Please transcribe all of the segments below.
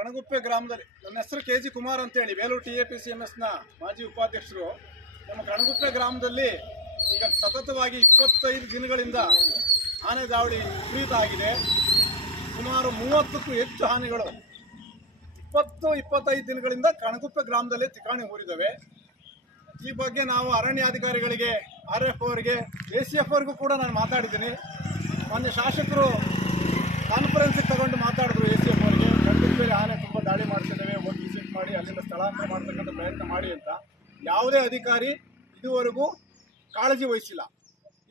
ಕಣಗುಪ್ಪೆ ಗ್ರಾಮದಲ್ಲಿ ನನ್ನ ಹೆಸರು KG ಕುಮಾರ್ ಅಂತೇಳಿ ಬೇಲೂರು TAPCMSನ ಮಾಜಿ ಉಪಾಧ್ಯಕ್ಷರು. ನಮ್ಮ ಕಣಗುಪ್ಪೆ ಗ್ರಾಮದಲ್ಲಿ ಈಗ ಸತತವಾಗಿ 25 ದಿನಗಳಿಂದ ಆನೆ ದಾಳಿ ವಿಪರೀತ ಆಗಿದೆ. ಸುಮಾರು 30ಕ್ಕೂ ಹೆಚ್ಚು ಆನೆಗಳು 20-25 ದಿನಗಳಿಂದ ಕಣಗುಪ್ಪೆ ಗ್ರಾಮದಲ್ಲಿ ತಿಕಾಣಿ ಹೂರಿದ್ದಾವೆ. ಈ ಬಗ್ಗೆ ನಾವು ಅರಣ್ಯಾಧಿಕಾರಿಗಳಿಗೆ, RF ಅವರಿಗೆ, ACF ಅವರಿಗೂ ಕೂಡ ನಾನು ಮಾತಾಡಿದ್ದೀನಿ. ಮೊನ್ನೆ ಶಾಸಕರು ಕಾನ್ಫರೆನ್ಸಿಗೆ ತಗೊಂಡು ಮಾತಾಡಿದ್ರು ACF ಅವರಿಗೆ, ಕಣಗುಪ್ಪೆಯಲ್ಲಿ ಆನೆ ತುಂಬ ದಾಳಿ ಮಾಡ್ತಿದ್ದೇವೆ, ಹೋಗಿ ವಿಸಿಟ್ ಮಾಡಿ ಅಲ್ಲಿಂದ ಸ್ಥಳಾಂತರ ಮಾಡ್ತಕ್ಕಂಥ ಪ್ರಯತ್ನ ಮಾಡಿ ಅಂತ. ಯಾವುದೇ ಅಧಿಕಾರಿ ಇದುವರೆಗೂ ಕಾಳಜಿ ವಹಿಸಿಲ್ಲ.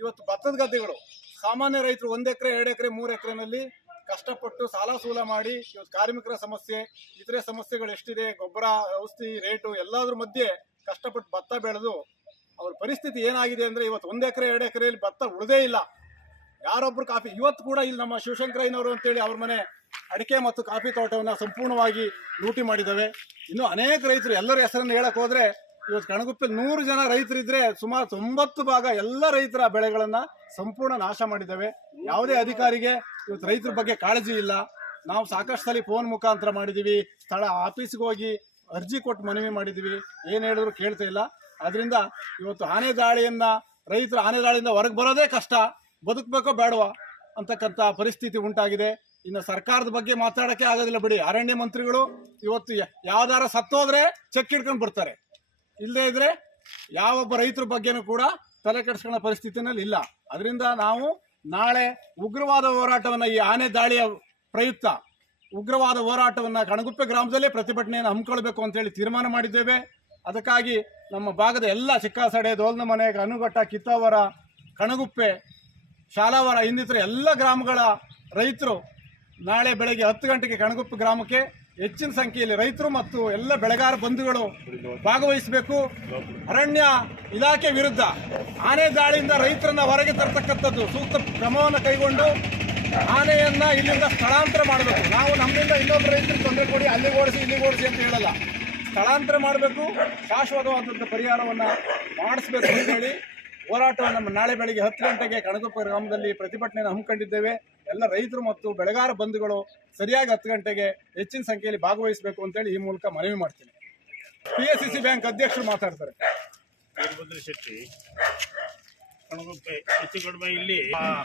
ಇವತ್ತು ಭತ್ತದ ಗದ್ದೆಗಳು ಸಾಮಾನ್ಯ ರೈತರು 1 ಎಕರೆ 2 ಎಕರೆ 3 ಎಕರೆನಲ್ಲಿ ಕಷ್ಟಪಟ್ಟು ಸಾಲ ಸೂಲ ಮಾಡಿ ಇವತ್ತು ಕಾರ್ಮಿಕರ ಸಮಸ್ಯೆ, ಇತರೆ ಸಮಸ್ಯೆಗಳು ಎಷ್ಟಿದೆ, ಗೊಬ್ಬರ ಔಷಧಿ ರೇಟು ಎಲ್ಲದ್ರ ಮಧ್ಯೆ ಕಷ್ಟಪಟ್ಟು ಭತ್ತ ಬೆಳೆದು ಅವ್ರ ಪರಿಸ್ಥಿತಿ ಏನಾಗಿದೆ ಅಂದರೆ ಇವತ್ತು 1 ಎಕರೆ 2 ಎಕರೆಯಲ್ಲಿ ಭತ್ತ ಉಳಿದೇ ಇಲ್ಲ. ಯಾರೊಬ್ರು ಕಾಫಿ ಇವತ್ತು ಕೂಡ ಇಲ್ಲಿ ನಮ್ಮ ಶಿವಶಂಕರಯ್ಯನವರು ಅಂತೇಳಿ ಅವ್ರ ಮನೆ ಅಡಿಕೆ ಮತ್ತು ಕಾಫಿ ತೋಟವನ್ನು ಸಂಪೂರ್ಣವಾಗಿ ಲೂಟಿ ಮಾಡಿದ್ದಾವೆ. ಇನ್ನು ಅನೇಕ ರೈತರು ಎಲ್ಲರ ಹೆಸರನ್ನು ಹೇಳಕ್ ಹೋದ್ರೆ ಇವತ್ತು ಕಣಗುಪ್ಪೆಯಲ್ಲಿ 100 ಜನ ರೈತರಿದ್ರೆ ಸುಮಾರು 90 ಭಾಗ ಎಲ್ಲ ರೈತರ ಬೆಳೆಗಳನ್ನು ಸಂಪೂರ್ಣ ನಾಶ ಮಾಡಿದ್ದಾವೆ. ಯಾವುದೇ ಅಧಿಕಾರಿಗೆ ಇವತ್ತು ರೈತರ ಬಗ್ಗೆ ಕಾಳಜಿ ಇಲ್ಲ. ನಾವು ಸಾಕಷ್ಟು ಸಲ ಫೋನ್ ಮುಖಾಂತರ ಮಾಡಿದ್ದೀವಿ, ಸ್ಥಳ ಆಫೀಸ್ಗೆ ಹೋಗಿ ಅರ್ಜಿ ಕೊಟ್ಟು ಮನವಿ ಮಾಡಿದ್ದೀವಿ, ಏನು ಹೇಳಿದ್ರು ಕೇಳ್ತಾ ಇಲ್ಲ. ಅದರಿಂದ ಇವತ್ತು ಆನೆ ದಾಳಿಯಿಂದ ಹೊರಗೆ ಬರೋದೇ ಕಷ್ಟ, ಬದುಕಬೇಕೋ ಬೇಡವಾ ಅಂತಕ್ಕಂಥ ಪರಿಸ್ಥಿತಿ ಉಂಟಾಗಿದೆ. ಇನ್ನು ಸರ್ಕಾರದ ಬಗ್ಗೆ ಮಾತಾಡೋಕ್ಕೆ ಆಗೋದಿಲ್ಲ ಬಿಡಿ. ಅರಣ್ಯ ಮಂತ್ರಿಗಳು ಇವತ್ತು ಯಾವ್ದಾರ ಸತ್ತೋದ್ರೆ ಚೆಕ್ ಹಿಡ್ಕೊಂಡು ಬರ್ತಾರೆ, ಇಲ್ಲದೇ ಇದ್ರೆ ಯಾವೊಬ್ಬ ರೈತರ ಬಗ್ಗೆನೂ ಕೂಡ ತಲೆ ಕೆಡಿಸ್ಕೊಳ್ಳೋ ಪರಿಸ್ಥಿತಿನಲ್ಲಿ ಇಲ್ಲ. ಅದರಿಂದ ನಾವು ನಾಳೆ ಉಗ್ರವಾದ ಹೋರಾಟವನ್ನು, ಈ ಆನೆ ದಾಳಿಯ ಪ್ರಯುಕ್ತ ಉಗ್ರವಾದ ಹೋರಾಟವನ್ನು ಕಣಗುಪ್ಪೆ ಗ್ರಾಮದಲ್ಲೇ ಪ್ರತಿಭಟನೆಯನ್ನು ಹಮ್ಮಿಕೊಳ್ಬೇಕು ಅಂತೇಳಿ ತೀರ್ಮಾನ ಮಾಡಿದ್ದೇವೆ. ಅದಕ್ಕಾಗಿ ನಮ್ಮ ಭಾಗದ ಎಲ್ಲ ಚಿಕ್ಕಾಸಡೆ, ದೋಲ್ನಮನೆ, ಅನುಘಟ್ಟ, ಕಿತ್ತಾವರ, ಕಣಗುಪ್ಪೆ, ಶಾಲಾವರ ಇನ್ನಿತರ ಎಲ್ಲ ಗ್ರಾಮಗಳ ರೈತರು ನಾಳೆ ಬೆಳಗ್ಗೆ 10 ಗಂಟೆಗೆ ಕಣಗುಪ್ಪೆ ಗ್ರಾಮಕ್ಕೆ ಹೆಚ್ಚಿನ ಸಂಖ್ಯೆಯಲ್ಲಿ ರೈತರು ಮತ್ತು ಎಲ್ಲ ಬೆಳೆಗಾರ ಬಂಧುಗಳು ಭಾಗವಹಿಸಬೇಕು. ಅರಣ್ಯ ಇಲಾಖೆ ವಿರುದ್ಧ ಆನೆ ದಾಳಿಯಿಂದ ರೈತರನ್ನ ಹೊರಗೆ ತರತಕ್ಕಂಥದ್ದು ಸೂಕ್ತ ಕ್ರಮವನ್ನು ಕೈಗೊಂಡು ಆನೆಯನ್ನ ಇಲ್ಲಿಂದ ಸ್ಥಳಾಂತರ ಮಾಡಬೇಕು. ನಾವು ನಮ್ಮಿಂದ ಇನ್ನೊಬ್ಬ ರೈತರಿಗೆ ತೊಂದರೆ ಕೊಡಿ, ಅಲ್ಲಿಗೆ ಓಡಿಸಿ ಅಂತ ಹೇಳಲ್ಲ. ಸ್ಥಳಾಂತರ ಮಾಡಬೇಕು, ಶಾಶ್ವತವಾದಂಥ ಪರಿಹಾರವನ್ನು ಮಾಡಿಸ್ಬೇಕು ಅಂತೇಳಿ ಹೋರಾಟವನ್ನು ನಾಳೆ ಬೆಳಗ್ಗೆ 10 ಗಂಟೆಗೆ ಕಣಗುಪ್ಪೆ ಗ್ರಾಮದಲ್ಲಿ ಪ್ರತಿಭಟನೆಯನ್ನು ಹಮ್ಮಿಕೊಂಡಿದ್ದೇವೆ. ಎಲ್ಲ ರೈತರು ಮತ್ತು ಬೆಳೆಗಾರ ಬಂಧುಗಳು ಸರಿಯಾಗಿ 10 ಗಂಟೆಗೆ ಹೆಚ್ಚಿನ ಸಂಖ್ಯೆಯಲ್ಲಿ ಭಾಗವಹಿಸಬೇಕು ಅಂತೇಳಿ ಈ ಮೂಲಕ ಮನವಿ ಮಾಡ್ತೀನಿ. PSCC ಬ್ಯಾಂಕ್ ಅಧ್ಯಕ್ಷರು ಮಾತಾಡ್ತಾರೆ. ವೀರಭದ್ರ ಶೆಟ್ಟಿ, ಕಣಗುಪ್ಪೆ ಹೆಚ್ಚು ಕಡಿಮೆ ಇಲ್ಲಿ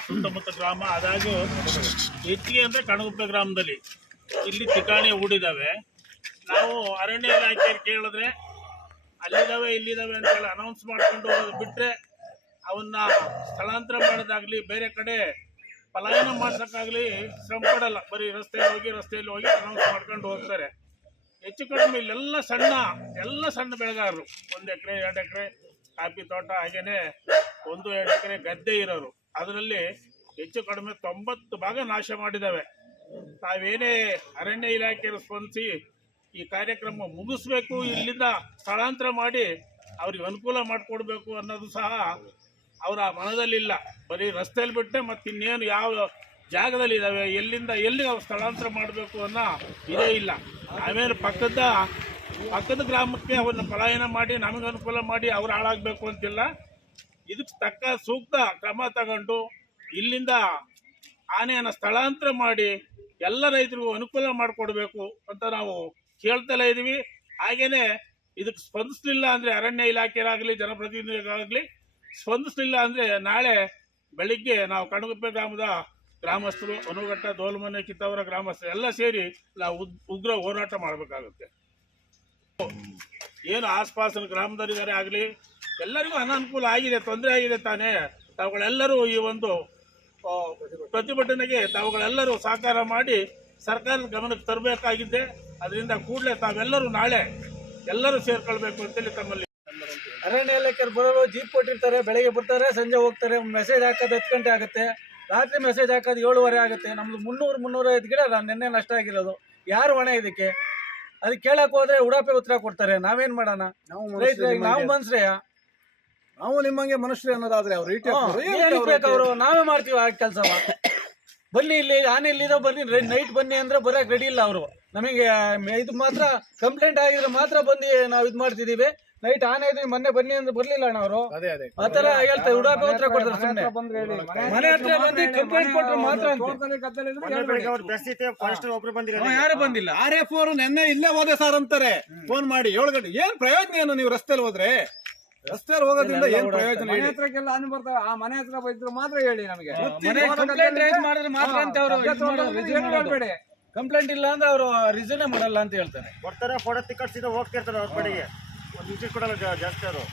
ಸುತ್ತಮುತ್ತ ಗ್ರಾಮ, ಆದಾಗ್ಯೂ ಹೆಚ್ಚಿಗೆ ಅಂದರೆ ಕಣಗುಪ್ಪೆ ಗ್ರಾಮದಲ್ಲಿ ಇಲ್ಲಿ ತಿಕಾಣಿ ಹೂಡಿದ್ದಾವೆ. ನಾವು ಅರಣ್ಯ ಇಲಾಖೆ ಕೇಳಿದ್ರೆ ಅಲ್ಲಿದ್ದಾವೆ ಇಲ್ಲಿದ್ದಾವೆ ಅಂತೇಳಿ ಅನೌನ್ಸ್ ಮಾಡ್ಕೊಂಡು ಬಿಟ್ಟರೆ ಅವನ್ನ ಸ್ಥಳಾಂತರ ಮಾಡೋದಾಗಲಿ ಬೇರೆ ಕಡೆ ಪಲಾಯನ ಮಾಡ್ಸೋಕ್ಕಾಗಲಿ ಶ್ರಮ ಪಡಲ್ಲ. ಬರೀ ರಸ್ತೆಯಲ್ಲಿ ಹೋಗಿ ಅನೌನ್ಸ್ ಮಾಡ್ಕೊಂಡು ಹೋಗ್ತಾರೆ. ಹೆಚ್ಚು ಕಡಿಮೆ ಇಲ್ಲೆಲ್ಲ ಸಣ್ಣ ಬೆಳೆಗಾರರು 1 ಎಕರೆ 2 ಎಕರೆ ಕಾಫಿ ತೋಟ, ಹಾಗೇನೆ 1-2 ಎಕರೆ ಗದ್ದೆ ಇರೋರು, ಅದರಲ್ಲಿ ಹೆಚ್ಚು ಕಡಿಮೆ 90 ಭಾಗ ನಾಶ ಮಾಡಿದ್ದಾವೆ. ತಾವೇನೇ ಅರಣ್ಯ ಇಲಾಖೆಯನ್ನು ಸ್ಪಂದಿಸಿ ಈ ಕಾರ್ಯಕ್ರಮ ಮುಗಿಸ್ಬೇಕು, ಇಲ್ಲಿಂದ ಸ್ಥಳಾಂತರ ಮಾಡಿ ಅವ್ರಿಗೆ ಅನುಕೂಲ ಮಾಡಿಕೊಡ್ಬೇಕು ಅನ್ನೋದು ಸಹ ಅವರ ಮನದಲ್ಲಿಲ್ಲ. ಬರೀ ರಸ್ತೆಯಲ್ಲಿ ಬಿಟ್ಟೆ ಮತ್ತು ಇನ್ನೇನು ಯಾವ ಜಾಗದಲ್ಲಿ ಇದ್ದಾವೆ, ಎಲ್ಲಿಂದ ಎಲ್ಲಿಗೆ ಅವ್ರು ಸ್ಥಳಾಂತರ ಮಾಡಬೇಕು ಅನ್ನೋ ಇದೇ ಇಲ್ಲ. ಆಮೇಲೆ ಪಕ್ಕದ ಗ್ರಾಮಕ್ಕೆ ಅವನ್ನ ಪಲಾಯನ ಮಾಡಿ ನಮಗೆ ಅನುಕೂಲ ಮಾಡಿ ಅವ್ರು ಹಾಳಾಗಬೇಕು ಅಂತಿಲ್ಲ. ಇದಕ್ಕೆ ತಕ್ಕ ಸೂಕ್ತ ಕ್ರಮ ತಗೊಂಡು ಇಲ್ಲಿಂದ ಆನೆಯನ್ನು ಸ್ಥಳಾಂತರ ಮಾಡಿ ಎಲ್ಲ ರೈತರಿಗೂ ಅನುಕೂಲ ಮಾಡಿಕೊಡ್ಬೇಕು ಅಂತ ನಾವು ಕೇಳ್ತಲೇ ಇದ್ದೀವಿ. ಹಾಗೇನೆ ಇದಕ್ಕೆ ಸ್ಪಂದಿಸಲಿಲ್ಲ ಅಂದರೆ ಅರಣ್ಯ ಇಲಾಖೆಯಾಗಲಿ ಜನಪ್ರತಿನಿಧಿಗಳಾಗಲಿ ಸ್ಪಂದಿಸಲಿಲ್ಲ ಅಂದರೆ ನಾಳೆ ಬೆಳಿಗ್ಗೆ ನಾವು ಕಣಗುಪ್ಪೆ ಗ್ರಾಮದ ಗ್ರಾಮಸ್ಥರು, ಅನುಘಟ್ಟ, ದೋಲ್ಮನೆ, ಕಿತ್ತವರ ಗ್ರಾಮಸ್ಥರು ಎಲ್ಲ ಸೇರಿ ನಾವು ಉಗ್ರ ಹೋರಾಟ ಮಾಡಬೇಕಾಗುತ್ತೆ. ಏನು ಆಸ್ಪಾಸಿನ ಗ್ರಾಮದವರಿಗಾರೆ ಆಗಲಿ ಎಲ್ಲರಿಗೂ ಅನಾನುಕೂಲ ಆಗಿದೆ, ತೊಂದರೆ ಆಗಿದೆ ತಾನೇ. ತಾವುಗಳೆಲ್ಲರೂ ಈ ಒಂದು ಪ್ರತಿಭಟನೆಗೆ ತಾವುಗಳೆಲ್ಲರೂ ಸಹಕಾರ ಮಾಡಿ ಸರ್ಕಾರದ ಗಮನಕ್ಕೆ ತರಬೇಕಾಗಿದೆ. ಅದರಿಂದ ಕೂಡಲೇ ತಾವೆಲ್ಲರೂ ನಾಳೆ ಎಲ್ಲರೂ ಸೇರ್ಕೊಳ್ಬೇಕು ಅಂತೇಳಿ ತಮ್ಮಲ್ಲಿ ಅರಣ್ಯ ಇಲಾಖೆ ಬರೋರು ಜೀಪ್ ಕೊಟ್ಟಿರ್ತಾರೆ, ಬೆಳಗ್ಗೆ ಬರ್ತಾರೆ, ಸಂಜೆ ಹೋಗ್ತಾರೆ. ಮೆಸೇಜ್ ಹಾಕೋದು 10 ಗಂಟೆ ಆಗುತ್ತೆ, ರಾತ್ರಿ ಮೆಸೇಜ್ ಹಾಕೋದು 7:30 ಆಗುತ್ತೆ. ನಮ್ದು 300-350 ಗಿಡ ನಿನ್ನೆ ನಷ್ಟ ಆಗಿರೋದು. ಯಾರು ಹೊಣೆ ಇದಕ್ಕೆ? ಅದಕ್ಕೆ ಕೇಳಕ್ ಹೋದ್ರೆ ಉಡಾಪೆ ಉತ್ತರ ಕೊಡ್ತಾರೆ. ನಾವೇನ್ ಮಾಡೋಣ? ನಾವು ಮನುಷ್ಯರಯ್ಯ, ನಾವು ನಿಮ್ಮಂಗೆ ಮನುಷ್ಯರು ಅನ್ನೋದಾದ್ರೆ ಅವರು ನಾವೇ ಮಾಡ್ತೀವಿ ಆ ಕೆಲಸ. ಬನ್ನಿ ಇಲ್ಲಿ ಆನೆ ಇಲ್ಲಿದೆ, ಬನ್ನಿ ನೈಟ್ ಬನ್ನಿ ಅಂದ್ರೆ ಬರಕ್ ರೆಡಿ ಇಲ್ಲ ಅವರು. ನಮಗೆ ಇದು ಮಾತ್ರ ಕಂಪ್ಲೇಂಟ್ ಆಗಿದ್ರೆ ಮಾತ್ರ ಬಂದು ನಾವು ಇದು ಮಾಡ್ತಿದೀವಿ. ನೈಟ್ ಆನೆ ಇದ್ವಿ ಮೊನ್ನೆ ಬನ್ನಿ ಅಂದ್ರೆ ಬರ್ಲಿಲ್ಲ ಅಣ್ಣ ಅವರು ಅದೇ ಅದೇ ಆತರ ಹೇಳ್ತಾರೆ ಉಡಾಪಿ ಉತ್ತರ ಕೊಡ್ತಾರೆ ಸುಮ್ಮನೆ ಮನೆ ಹತ್ರ ಬಂದು ಕಂಪ್ಲೇಂಟ್ ಕೊಟ್ರೆ ಮಾತ್ರ ಯಾರು ಬಂದಿಲ್ಲ. RF ಅವರು ನೆನ್ನೆ ಇಲ್ಲೇ ಹೋದೆ ಸರ್ ಅಂತಾರೆ ಫೋನ್ ಮಾಡಿ 7 ಗಂಟೆ. ಏನ್ ಪ್ರಯೋಜನ ಏನು ನೀವು ರಸ್ತೆಯಲ್ಲಿ ಹೋದ್ರೆ? ರಸ್ತೆಯಲ್ಲಿ ಹೋಗೋದ್ರಿಂದ ಏನ್ ಪ್ರಯೋಜನ ಹೇಳಿ? ಹತ್ರಕ್ಕೆಲ್ಲ ಅನು ಬರ್ತಾವೆ, ಆ ಮನೆ ಹತ್ರ ಇದ್ರು ಮಾತ್ರ ಹೇಳಿ ನಮಗೆ. ಕಂಪ್ಲೇಂಟ್ ರೈಸ್ ಮಾಡಿದ್ರೆ ಮಾತ್ರ ಅಂತ ಅವರು ಹೇಳ್ಬೇಡಿ. ಕಂಪ್ಲೇಂಟ್ ಇಲ್ಲ ಅಂದ್ರೆ ಅವರು ರಿಸೀವ್ ಮಾಡಲ್ಲ ಅಂತ ಹೇಳ್ತಾರೆ. ಕೊಡ್ತಾರೆ ಫೋಟೋ ತಿಕ್ಕಡ್ಸಿದ ಹೋಗ್ತಿರ್ತಾರೆ ಅವ್ರ ಕಡೆಗೆ. ಒಂದು ವಿಸಿಟ್ ಕೊಡಲ್ಲ ಜಾಸ್ತಿ ಅವರು.